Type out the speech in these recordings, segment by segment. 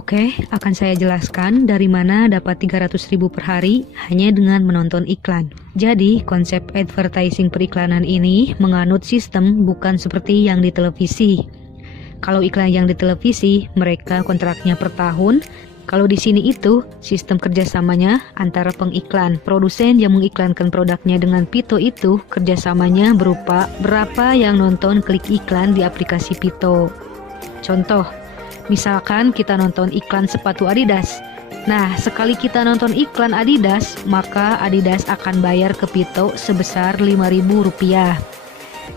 Oke, akan saya jelaskan dari mana dapat 300.000 per hari hanya dengan menonton iklan. Jadi, konsep advertising periklanan ini menganut sistem bukan seperti yang di televisi. Kalau iklan yang di televisi, mereka kontraknya per tahun. Kalau di sini itu, sistem kerjasamanya antara pengiklan. Produsen yang mengiklankan produknya dengan Pito itu, kerjasamanya berupa berapa yang nonton klik iklan di aplikasi Pito. Contoh, misalkan kita nonton iklan sepatu Adidas. Nah, sekali kita nonton iklan Adidas, maka Adidas akan bayar ke Pito sebesar Rp5.000.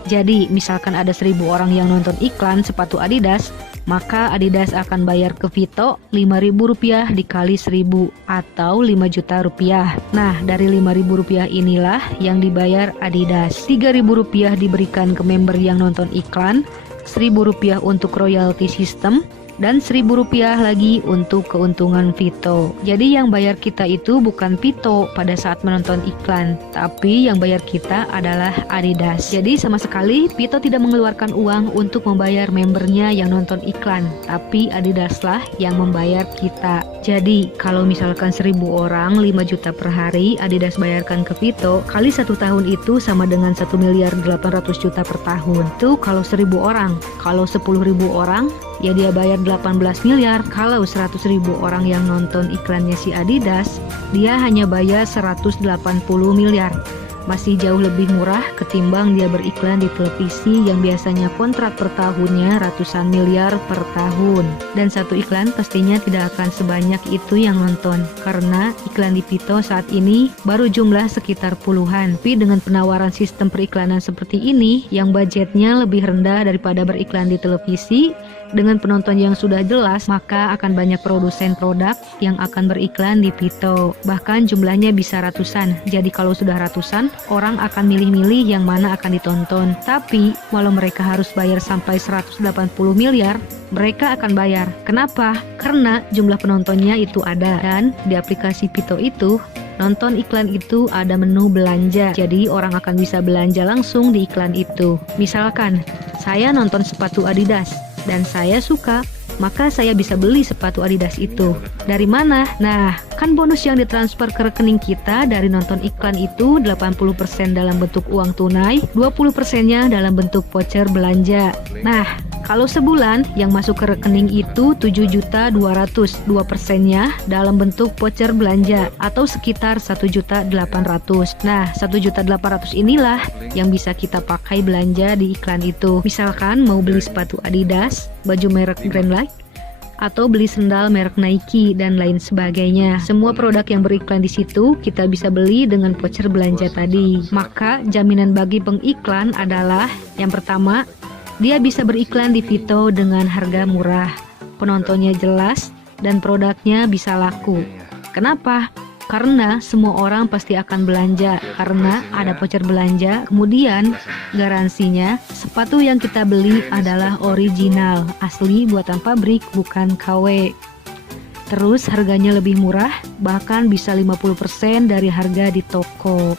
Jadi, misalkan ada 1.000 orang yang nonton iklan sepatu Adidas, maka Adidas akan bayar ke Pito Rp5.000 dikali 1.000 atau Rp5.000.000. Nah, dari Rp5.000 inilah yang dibayar Adidas. Rp3.000 diberikan ke member yang nonton iklan, Rp1.000 untuk royalti sistem, dan Rp1.000 lagi untuk keuntungan Pito. Jadi yang bayar kita itu bukan Pito pada saat menonton iklan, tapi yang bayar kita adalah Adidas. Jadi sama sekali Pito tidak mengeluarkan uang untuk membayar membernya yang nonton iklan, tapi Adidas lah yang membayar kita. Jadi kalau misalkan 1.000 orang 5 juta per hari Adidas bayarkan ke Pito, kali 1 tahun itu sama dengan 1.800.000.000 per tahun. Itu kalau 1.000 orang. Kalau 10.000 orang, ya dia bayar 18 miliar. Kalau 100.000 orang yang nonton iklannya si Adidas, dia hanya bayar 180 miliar. Masih jauh lebih murah ketimbang dia beriklan di televisi yang biasanya kontrak per tahunnya ratusan miliar per tahun. Dan satu iklan pastinya tidak akan sebanyak itu yang nonton, karena iklan di Pito saat ini baru jumlah sekitar puluhan. Tapi dengan penawaran sistem periklanan seperti ini yang budgetnya lebih rendah daripada beriklan di televisi, dengan penonton yang sudah jelas, maka akan banyak produsen produk yang akan beriklan di Pito. Bahkan jumlahnya bisa ratusan. Jadi kalau sudah ratusan, orang akan milih-milih yang mana akan ditonton. Tapi walau mereka harus bayar sampai 180 miliar, mereka akan bayar. Kenapa? Karena jumlah penontonnya itu ada. Dan di aplikasi Pito itu, nonton iklan itu ada menu belanja. Jadi orang akan bisa belanja langsung di iklan itu. Misalkan, saya nonton sepatu Adidas dan saya suka, maka saya bisa beli sepatu Adidas itu. Dari mana? Nah, kan bonus yang ditransfer ke rekening kita dari nonton iklan itu 80% dalam bentuk uang tunai, 20%-nya dalam bentuk voucher belanja. Nah, kalau sebulan yang masuk ke rekening itu 7.200.000, 2%-nya dalam bentuk voucher belanja atau sekitar 1.800.000. Nah, 1.800.000 inilah yang bisa kita pakai belanja di iklan itu. Misalkan mau beli sepatu Adidas, baju merek Grand Light, atau beli sendal merek Nike dan lain sebagainya. Semua produk yang beriklan di situ kita bisa beli dengan voucher belanja tadi. Maka jaminan bagi pengiklan adalah yang pertama, dia bisa beriklan di Pito dengan harga murah, penontonnya jelas, dan produknya bisa laku. Kenapa? Karena semua orang pasti akan belanja, karena ada voucher belanja. Kemudian garansinya, sepatu yang kita beli adalah original, asli buatan pabrik, bukan KW. Terus harganya lebih murah, bahkan bisa 50% dari harga di toko.